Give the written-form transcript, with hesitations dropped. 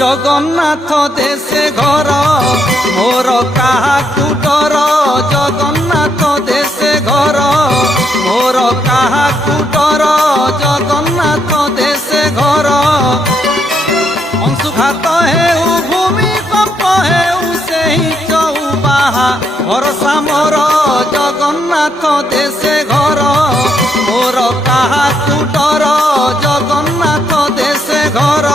জগন্নাথ দেশে ঘর মোর কাহাকু ডর জগন্নাথ দেশে ঘর মোর কাহাকু ডর জগন্নাথ দেশে ঘর অংশুঘাত হেউ ভূমিকম্প হেউ সেই চৌবাহা ভরসা মোর জগন্নাথ দেশে ঘর মোর কাহাকু ডর জগন্নাথ দেশে ঘর।